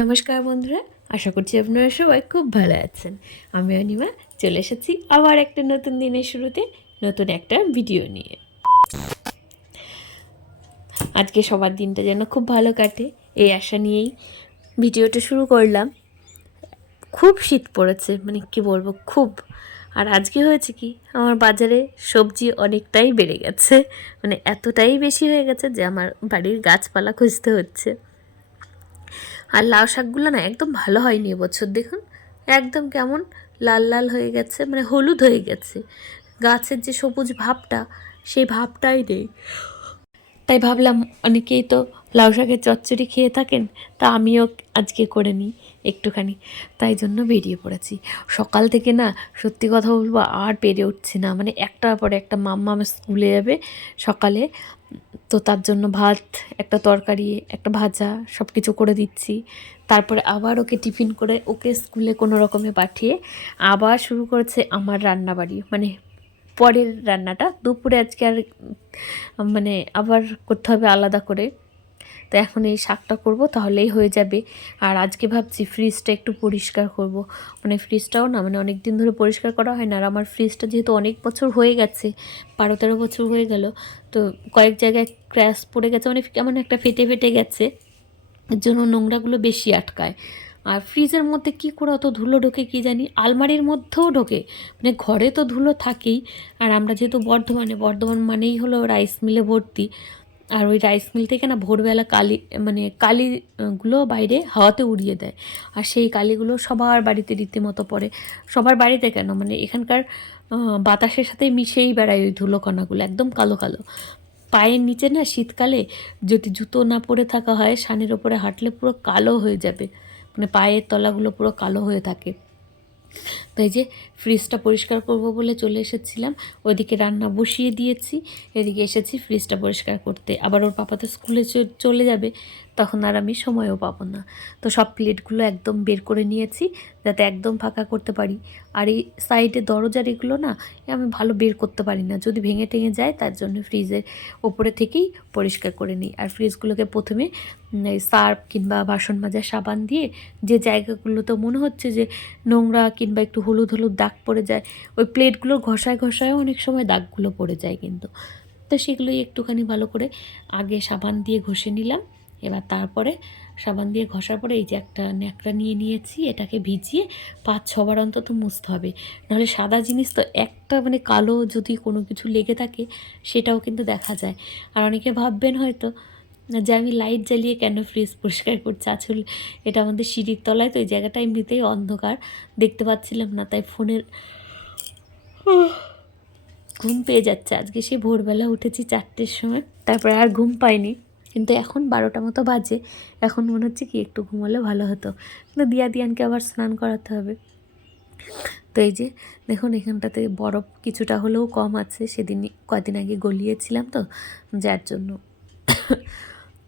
নমস্কার বন্ধুরা, আশা করছি আপনারা সবাই খুব ভালো আছেন। আমি অনিমা চলে এসেছি আবার একটা নতুন দিনের শুরুতে নতুন একটা ভিডিও নিয়ে। আজকে সবার দিনটা যেন খুব ভালো কাটে এই আশা নিয়েই ভিডিওটা শুরু করলাম। খুব শীত পড়েছে, মানে কি বলবো, খুব। আর আজকে হয়েছে কি, আমার বাজারে সবজি অনেকটাই বেড়ে গেছে, মানে এতটাই বেশি হয়ে গেছে যে আমার বাড়ির গাছপালা খুঁজতে হচ্ছে। আর লাউ শাকগুলো না একদম ভালো হয়নি এবছর, দেখুন একদম কেমন লাল লাল হয়ে গেছে, মানে হলুদ হয়ে গেছে। গাছের যে সবুজ ভাবটা, সেই ভাবটাই নেই। তাই ভাবলাম অনেকেই তো লাউ শাকের চচ্চড়ি খেয়ে থাকেন, তা আমিও আজকে করে নিই একটুখানি। তাই জন্য বেরিয়ে পড়েছি সকাল থেকে। না সত্যি কথা বলবো, আর পেরে উঠছি না, মানে একটার পরে একটা। মাম্মা আমার স্কুলে যাবে সকালে, তো তার জন্য ভাত, একটা তরকারি, একটা ভাজা, সব কিছু করে দিচ্ছি। তারপরে আবার ওকে টিফিন করে ওকে স্কুলে কোনো রকমে পাঠিয়ে আবার শুরু করেছে আমার রান্নাবাড়ি, মানে পরের রান্নাটা দুপুরে আজকে আর মানে আবার করতে হবে আলাদা করে। তো এখন এই শাকটা করব, তাহলেই হয়ে যাবে। আর আজকে ভাবছি ফ্রিজটা একটু পরিষ্কার করব, মানে ফ্রিজটাও না, মানে অনেক দিন ধরে পরিষ্কার করা হয় না। আর আমার ফ্রিজটা যেহেতু অনেক বছর হয়ে গেছে, 12-13 বছর হয়ে গেল, তো কয়েক জায়গায় ক্র্যাশ পড়ে গেছে, মানে কেমন একটা ফেটে ফেটে গেছে, এর জন্য নোংরাগুলো বেশি আটকায়। আর ফ্রিজের মধ্যে কি করে অত ধুলো ঢোকে কি জানি, আলমারির মধ্যেও ঢোকে, মানে ঘরে তো ধুলো থাকেই। আর আমরা যেহেতু বর্ধমান মানেই হলো রাইস মিলে ভর্তি। আর ওই রাইস মিল থেকে না ভোরবেলা কালিগুলো বাইরে হাওয়াতে উড়িয়ে দেয়, আর সেই কালিগুলো সবার বাড়িতে রীতিমতো পড়ে। সবার বাড়িতে কেন, মানে এখানকার বাতাসের সাথে মিশেই বেড়ায় ওই ধুলোকণাগুলো, একদম কালো কালো। পায়ের নিচে না শীতকালে যদি জুতো না পরে থাকা হয়, সানের ওপরে হাঁটলে পুরো কালো হয়ে যাবে, মানে পায়ের তলাগুলো পুরো কালো হয়ে থাকে। তো এই যে ফ্রিজটা পরিষ্কার করব বলে চলে এসেছিলাম, ওইদিকে রান্না বসিয়ে দিয়েছি, এদিকে এসেছি ফ্রিজটা পরিষ্কার করতে। আবার ওর পাপা তো স্কুলে চলে যাবে, তখন আর আমি সময়ও পাবো না। তো সব প্লেটগুলো একদম বের করে নিয়েছি যাতে একদম ফাঁকা করতে পারি। আর এই সাইডে দরজার এগুলো না আমি ভালো বের করতে পারি না, যদি ভেঙে টেঙে যায়, তার জন্য ফ্রিজের ওপরে থেকেই পরিষ্কার করে নিই। আর ফ্রিজগুলোকে প্রথমে সার্ফ কিংবা বাসন মাজার সাবান দিয়ে যে জায়গাগুলোতে মনে হচ্ছে যে নোংরা কিংবা একটু হলুদ হলুদ দাগ পড়ে যায়, ওই প্লেটগুলোর ঘষায় ঘষায়ও অনেক সময় দাগগুলো পড়ে যায় কিন্তু। তো সেগুলোই একটুখানি ভালো করে আগে সাবান দিয়ে ঘষে নিলাম। এবার তারপরে সাবান দিয়ে ঘষার পরে এই যে একটা ন্যাকড়া নিয়ে নিয়েছি, এটাকে ভিজিয়ে 5-6 বার অন্তত মুছতে হবে। নাহলে সাদা জিনিস তো একটা, মানে কালো যদি কোনো কিছু লেগে থাকে সেটাও কিন্তু দেখা যায়। আর অনেকে ভাববেন হয়তো যে আমি লাইট জ্বালিয়ে কেন ফ্রিজ পরিষ্কার করছি, আসলে এটা আমাদের সিঁড়ির তলায়, তো এই জায়গাটা এমনিতেই অন্ধকার, দেখতে পাচ্ছিলাম না, তাই ফোনের ঘুম পেয়ে যাচ্ছে। আজকে সে ভোরবেলা উঠেছি 4টের সময়, তারপরে আর ঘুম পাইনি। কিন্তু এখন 12টা মতো বাজে, এখন মনে হচ্ছে কি একটু ঘুমোলে ভালো হতো, কিন্তু দিয়ানকে আবার স্নান করাতে হবে। তো এই যে দেখুন, এখানটাতে বরফ কিছুটা হলেও কম আছে, সেদিন কয়দিন আগে গলিয়েছিলাম তো, যার জন্য।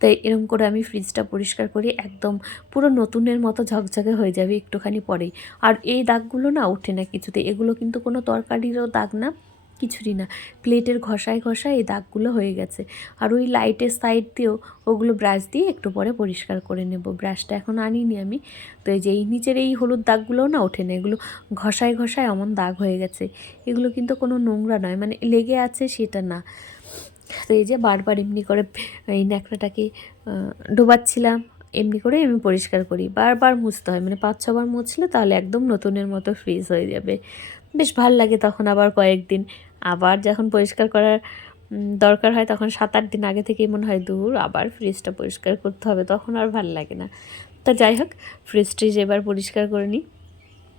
তাই এরকম করে আমি ফ্রিজটা পরিষ্কার করি, একদম পুরো নতুনের মতো ঝকঝকে হয়ে যাবে একটুখানি পরেই। আর এই দাগগুলো না ওঠে না কিছুতে, এগুলো কিন্তু কোনো তরকারিরও দাগ না, কিছুরই না, প্লেটের ঘষায় ঘষায় এই দাগগুলো হয়ে গেছে। আর ওই লাইটের সাইড দিয়েও ওগুলো ব্রাশ দিয়ে একটু পরে পরিষ্কার করে নেব, ব্রাশটা এখন আনিনি আমি। তো এই যে এই নিচের এই হলুদ দাগগুলোও না ওঠে না, এগুলো ঘষায় ঘষায় এমন দাগ হয়ে গেছে। এগুলো কিন্তু কোনো নোংরা নয়, মানে লেগে আছে সেটা না। তো এই যে বারবার এমনি করে এই ন্যাকড়াটাকে ডোবাচ্ছিলাম, এমনি করে আমি পরিষ্কার করি, বারবার মুছতে হয়, মানে 5-6 বার মুছলে তাহলে একদম নতুনের মতো ফ্রিজ হয়ে যাবে। বেশ ভাল লাগে তখন। আবার কয়েকদিন আবার যখন পরিষ্কার করার দরকার হয়, তখন 7-8 দিন আগে থেকেই মনে হয় দূর আবার ফ্রিজটা পরিষ্কার করতে হবে, তখন আর ভাল লাগে না। তা যাই হোক, ফ্রিজ এবার পরিষ্কার করে নিই।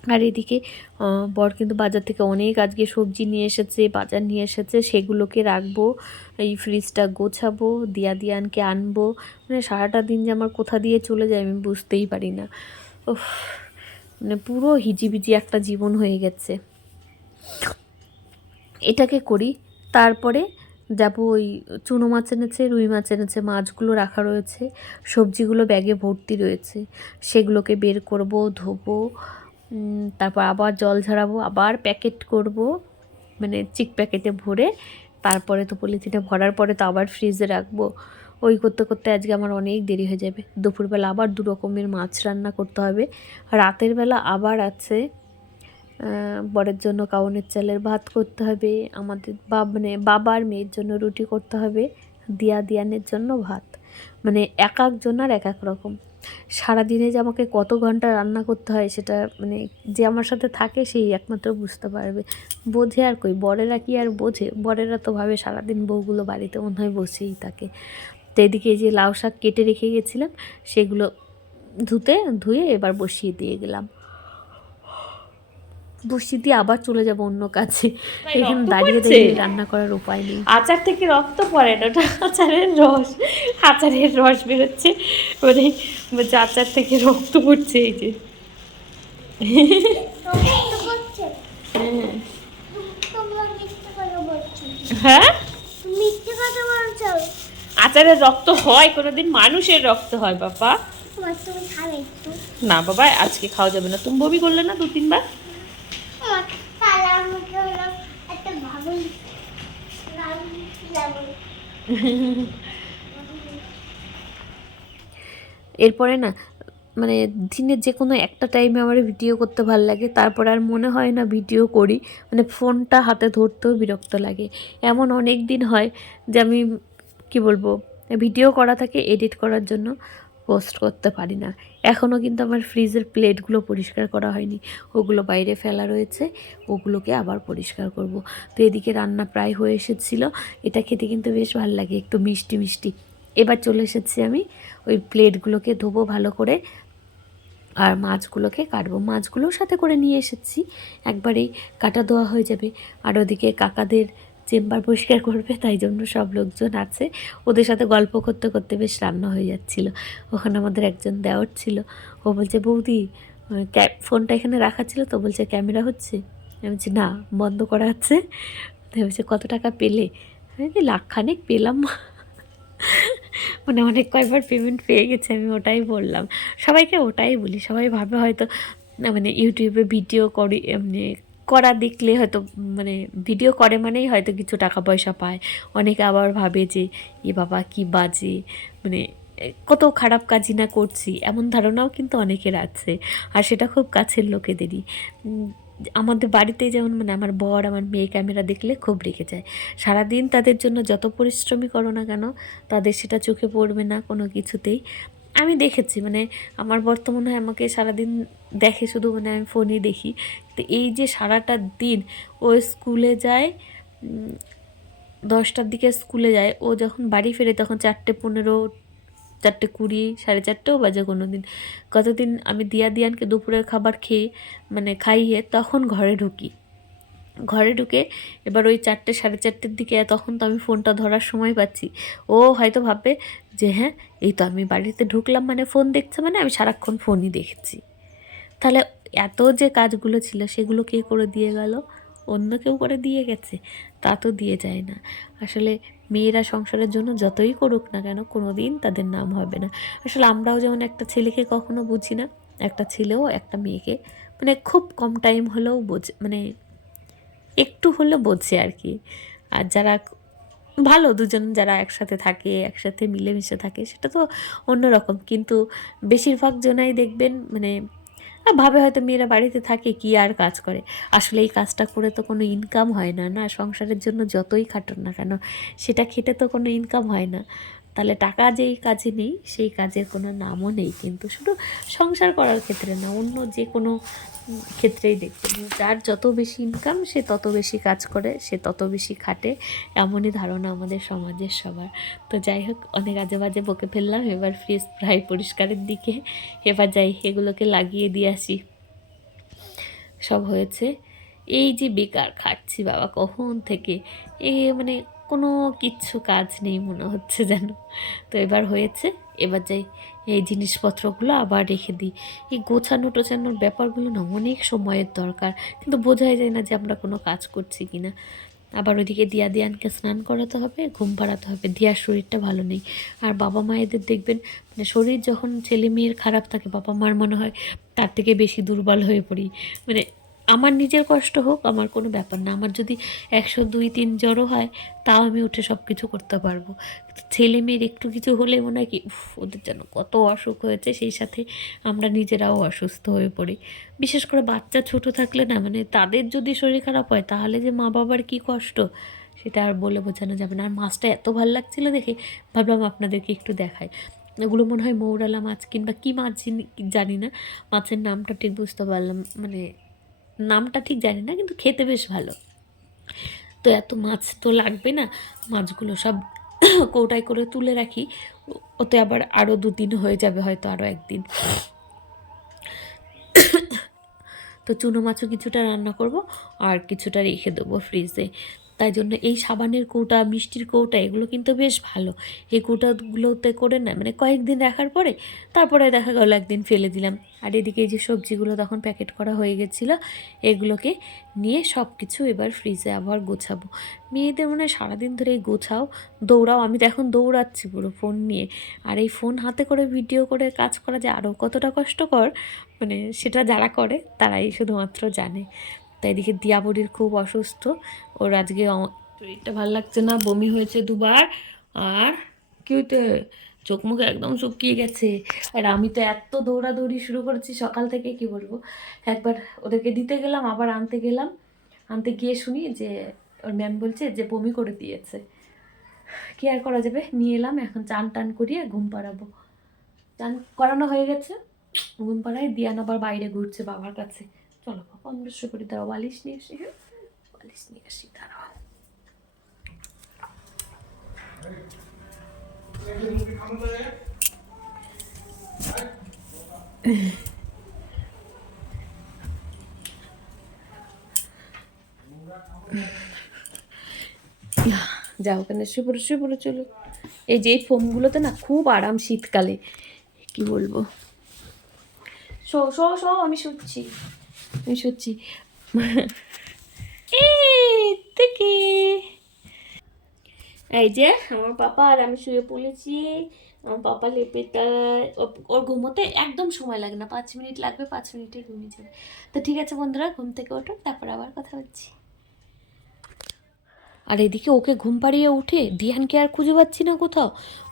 আর এদিকে বর কিন্তু বাজার থেকে অনেক আজকে সবজি নিয়ে এসেছে, বাজার নিয়ে এসেছে, সেগুলোকে রাখবো, এই ফ্রিজটা গোছাবো, দিয়ানকে আনবো, মানে সারাটা দিন যে আমার কোথা দিয়ে চলে যায় আমি বুঝতেই পারি না। উফ, মানে পুরো হিজিবিজি একটা জীবন হয়ে গেছে। এটাকে করি, তারপরে যাব ওই চুনো মাছ এনেছে, রুই মাছ এনেছে, মাছগুলো রাখা রয়েছে, সবজিগুলো ব্যাগে ভর্তি রয়েছে, সেগুলোকে বের করব, ধোবো, তারপর আবার জল ঝরাবো, আবার প্যাকেট করব, মানে চিক প্যাকেটে ভরে, তারপরে তো পলিথিনে ভরার পরে তো আবার ফ্রিজে রাখবো। ওই করতে করতে আজকে আমার অনেক দেরি হয়ে যাবে। দুপুরবেলা আবার 2 রকমের মাছ রান্না করতে হবে। রাতের বেলা আবার আছে বরের জন্য কাউনের চালের ভাত করতে হবে, আমাদের মানে বাবার মেয়ের জন্য রুটি করতে হবে, দিয়ানের জন্য ভাত। মানে এক একজনের এক এক রকম। সারাদিনে যে আমাকে কত ঘন্টা রান্না করতে হয় সেটা মানে যে আমার সাথে থাকে সেই একমাত্র বুঝতে পারবে। বোঝে আর কই, বরেরা কি আর বোঝে? বরেরা তো ভাবে সারাদিন বউগুলো বাড়িতে মনে হয় বসেই থাকে। তো এদিকে এই যে লাউ শাক কেটে রেখে গেছিলাম, সেগুলো ধুয়ে এবার বসিয়ে দিয়ে গেলাম। বসিয়ে দিয়ে আবার চলে যাব অন্য কাছে। এখানে দাঁড়িয়ে দাঁড়িয়ে রান্না করার উপায় নেই। আচার থেকে রক্ত পড়ে না, ওটা আচারের রস বেরোচ্ছে, মানে আচার থেকে রক্ত পড়ছে। এই যে হ্যাঁ, আচারের রক্ত হয় কোনোদিন? মানুষের রক্ত হয় বাবা। না বাবা, আজকে খাওয়া যাবে না। তুমি বমি করলে না 2-3 বার। এরপরে না মানে দিনের যে কোনো একটা টাইমে আমার ভিডিও করতে ভালো লাগে, তারপর আর মনে হয় না ভিডিও করি। মানে ফোনটা হাতে ধরতেও বিরক্ত লাগে। এমন অনেক দিন হয় যে আমি কি বলবো, ভিডিও করা থাকে, এডিট করার জন্য পোস্ট করতে পারি না। এখনও কিন্তু আমার ফ্রিজের প্লেটগুলো পরিষ্কার করা হয়নি, ওগুলো বাইরে ফেলা রয়েছে, ওগুলোকে আবার পরিষ্কার করব। তো এদিকে রান্না প্রায় হয়ে এসেছিল। এটা খেতে কিন্তু বেশ ভালো লাগে, একটু মিষ্টি মিষ্টি। এবার চলে এসেছি আমি ওই প্লেটগুলোকে ধোবো ভালো করে, আর মাছগুলোকে কাটবো। মাছগুলোর সাথে করে নিয়ে এসেছি, একবারেই কাটা ধোয়া হয়ে যাবে। আর ওদিকে কাকাদের চেম্বার পরিষ্কার করবে, তাই জন্য সব লোকজন আছে। ওদের সাথে গল্প করতে করতে বেশ রান্না হয়ে যাচ্ছিলো। ওখানে আমাদের একজন দেওর ছিল, ও বলছে বৌদি ফোনটা এখানে রাখা ছিল তো, বলছে ক্যামেরা হচ্ছে। আমি বলছি না, বন্ধ করা আছে। তাই বলছে কত টাকা পেলে? আমি 1,00,000 পেলাম। মানে অনেক কয়বার পেমেন্ট পেয়ে গেছে, আমি ওটাই বললাম। সবাইকে ওটাই বলি, সবাই ভাবে হয়তো মানে ইউটিউবে ভিডিও করি এমনি করা দেখলে হয়তো মানে ভিডিও করে মানেই হয়তো কিছু টাকা পয়সা পায়। অনেকে আবার ভাবে যে এ বাবা কি বাজে, মানে কত খারাপ কাজই না করছি, এমন ধারণাও কিন্তু অনেকের আছে। আর সেটা খুব কাছের লোকেদেরই। আমাদের বাড়িতেই যেমন মানে আমার বর আমার মেয়ে ক্যামেরা দেখলে খুব রেগে যায়। সারাদিন তাদের জন্য যত পরিশ্রমী করো না কেন, তাদের সেটা চোখে পড়বে না কোনো কিছুতেই। আমি দেখেছি মানে আমার বর তো মনে হয় আমাকে সারাদিন দেখে শুধু, মানে আমি ফোনই দেখি। তো এই যে সারাটা দিন ও স্কুলে যায়, 10টার দিকে স্কুলে যায়, ও যখন বাড়ি ফেরে তখন 4:15, 4:20, 4:30ও বাজে কোনো দিন। কতদিন আমি দিয়ানকে দুপুরের খাবার খেয়ে মানে খাইয়ে তখন ঘরে ঢুকে এবার ওই 4টে 4:30-এর দিকে, তখন তো আমি ফোনটা ধরার সময় পাচ্ছি। ও হয়তো ভাববে যে হ্যাঁ এই তো আমি বাড়িতে ঢুকলাম মানে ফোন দেখছে, মানে আমি সারাক্ষণ ফোনই দেখছি। তাহলে এত যে কাজগুলো ছিল সেগুলো কে করে দিয়ে গেল? অন্য কেউ করে দিয়ে গেছে? তা তো দিয়ে যায় না। আসলে মেয়েরা সংসারের জন্য যতই করুক না কেন, কোনো দিন তাদের নাম হবে না। আসলে আমরাও যেমন একটা ছেলেকে কখনো বুঝি না, একটা ছেলেও একটা মেয়েকে মানে খুব কম টাইম হলেও বোঝে, মানে একটু হলেও বোঝে আর কি। আর যারা ভালো দুজন যারা একসাথে থাকে, একসাথে মিলেমিশে থাকে, সেটা তো অন্যরকম। কিন্তু বেশিরভাগ জনাই দেখবেন মানে ভাবে হয়তো মেয়েরা বাড়িতে থাকে কি আর কাজ করে। আসলে এই কাজটা করে তো কোনো ইনকাম হয় না, না সংসারের জন্য যতই খাটুন না কেন, সেটা খেটে তো কোনো ইনকাম হয় না। তাহলে টাকা যেই কাজে নেই সেই কাজের কোনো নামও নেই। কিন্তু শুধু সংসার করার ক্ষেত্রে না, অন্য যে কোনো ক্ষেত্রেই দেখবেন যার যত বেশি ইনকাম সে তত বেশি কাজ করে, সে তত বেশি খাটে, এমনই ধারণা আমাদের সমাজের সবার। তো যাই হোক, অনেক আজে বাজে বকে ফেললাম। এবার ফ্রিজ প্রায় পরিষ্কারের দিকে, এবার যাই এগুলোকে লাগিয়ে দিয়ে আসি। সব হয়েছে। এই যে বেকার খাচ্ছি বাবা কখন থেকে, মানে কোনো কিচ্ছু কাজ নেই মনে হচ্ছে যেন। তো এবার হয়েছে, এবার যাই এই জিনিসপত্রগুলো আবার রেখে দিই। এই গোছানো টোছানোর ব্যাপারগুলো না অনেক সময়ের দরকার, কিন্তু বোঝাই যায় না যে আমরা কোনো কাজ করছি কি না। আবার ওইদিকে দিয়ানকে স্নান করাতে হবে, ঘুম পাড়াতে হবে। দিয়ার শরীরটা ভালো নেই। আর বাবা মায়েদের দেখবেন মানে শরীর যখন ছেলে মেয়ের খারাপ থাকে, বাবা মার মনে হয় তার থেকে বেশি দুর্বল হয়ে পড়ি। মানে আমার নিজের কষ্ট হোক আমার কোনো ব্যাপার না, আমার যদি 102-3 জ্বরও হয় তাও আমি উঠে সব কিছু করতে পারবো। কিন্তু ছেলে মেয়ের একটু কিছু হলে মনে হয় কি ওদের যেন কত অসুখ হয়েছে, সেই সাথে আমরা নিজেরাও অসুস্থ হয়ে পড়ি। বিশেষ করে বাচ্চা ছোট থাকলে না, মানে তাদের যদি শরীর খারাপ হয় তাহলে যে মা বাবার কী কষ্ট সেটা আর বলে বোঝানো যাবে না। আর মাছটা এত ভালো লাগছিলো দেখে ভাবলাম আপনাদেরকে একটু দেখাই। এগুলো মনে হয় মৌরালা মাছ কিংবা কী মাছ জানি না, মাছের নামটা ঠিক বুঝতে পারলাম, মানে নামটা ঠিক জানি না, কিন্তু খেতে বেশ ভালো। তো এত মাছ তো লাগবে না, মাছগুলো সব কৌটায় করে তুলে রাখি, ওতে আবার আরও 2-3 হয়ে যাবে, হয়তো আরও একদিন। তো চুনো মাছও কিছুটা রান্না করব আর কিছুটা রেখে দেবো ফ্রিজে। তাই জন্য এই সাবানের কৌটা, মিষ্টির কৌটা, এগুলো কিন্তু বেশ ভালো। এই কৌটাগুলোতে করে না, মানে কয়েকদিন রাখার পরে তারপরে দেখা গেল একদিন ফেলে দিলাম। আর এদিকে এই যে সবজিগুলো তখন প্যাকেট করা হয়ে গেছিলো, এগুলোকে নিয়ে সব কিছু এবার ফ্রিজে আবার গোছাবো। মেয়েদের মনে হয় সারাদিন ধরে এই গোছাও দৌড়াও, আমি তো এখন দৌড়াচ্ছি পুরো ফোন নিয়ে। আর এই ফোন হাতে করে ভিডিও করে কাজ করা যে আরও কতটা কষ্টকর, মানে সেটা যারা করে তারাই শুধুমাত্র জানে। তাই এদিকে দিয়া বুড়ির খুব অসুস্থ, ওর আজকে শরীরটা ভালো লাগছে না, বমি হয়েছে 2বার। আর কি হইতে চোখ মুখ একদম শুকিয়ে গেছে। আর আমি তো এত দৌড়াদৌড়ি শুরু করেছি সকাল থেকে, কি বলবো। একবার ওদেরকে দিতে গেলাম, আবার আনতে গেলাম, আনতে গিয়ে শুনি যে ওর ম্যাম বলছে যে বমি করে দিয়েছে। কি আর করা যাবে, নিয়ে এলাম, এখন চান টান করিয়ে ঘুম পাড়াবো। চান করানো হয়ে গেছে, ঘুম পাড়ায় দিয়ান আবার বাইরে ঘুরছে বাবার কাছে। চলো বাবা আমরা শুয়ে পড়ি, দাঁড়াও বালিশ নিয়ে আসি। হ্যাঁ বালিশ নিয়ে আসি, দাঁড়াও। যাও ওখানে শুয়ে পড়ো, শুয়ে পড়ো, চলো। এই যে এই ফোমগুলোতে না খুব আরাম শীতকালে, কি বলবো। শো শো শো, আমি শুচ্ছি, আমি শুচ্ছি। থেকে এই যে আমার পাপা আর আমি শুয়ে পড়েছি। আমার পাপা লেপেটা, ওর ঘুমোতে একদম সময় লাগে না, 5 মিনিট লাগবে, 5 মিনিটে ঘুমিয়ে যাবে। তো ঠিক আছে বন্ধুরা, ঘুম থেকে ওঠো, তারপর আবার কথা হচ্ছি। আর এদিকে ওকে ঘুম পাড়িয়ে উঠে দিয়ানকে আর খুঁজে পাচ্ছি না কোথাও,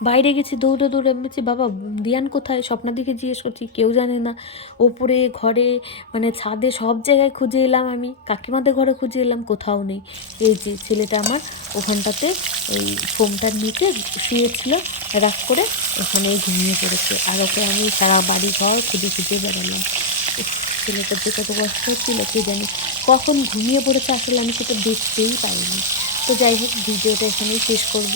বাইরে গেছি দৌড়ে দৌড়ে, বলছি বাবা দিয়ান কোথায়, স্বপ্নাদিকে জিজ্ঞেস করছি, কেউ জানে না। ওপরে ঘরে, মানে ছাদে, সব জায়গায় খুঁজে এলাম, আমি কাকিমাদের ঘরে খুঁজে এলাম, কোথাও নেই। এই যে ছেলেটা আমার ওখানটাতে ওই ফোমটার নিচে শুয়েছিল রাগ করে, ওখানেই ঘুমিয়ে পড়েছে। আর ওকে আমি সারা বাড়ি ঘর খুঁজে খুঁজে বেড়ালাম। ছেলেটার যে কত কষ্ট হচ্ছিল কে জানি, কখন ঘুমিয়ে পড়েছে আসলে আমি সেটা দেখতেই পাইনি। তো যাই হোক, ভিডিওটা এখানেই শেষ করব।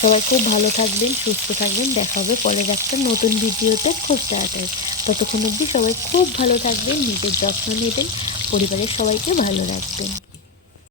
সবাই খুব ভালো থাকবেন, সুস্থ থাকবেন, দেখা হবে পরের একটা নতুন ভিডিওতে খুব তাড়াতাড়ি। ততক্ষণ অবধি সবাই খুব ভালো থাকবেন, নিজের যত্ন নেবেন, পরিবারের সবাইকে ভালো রাখবেন।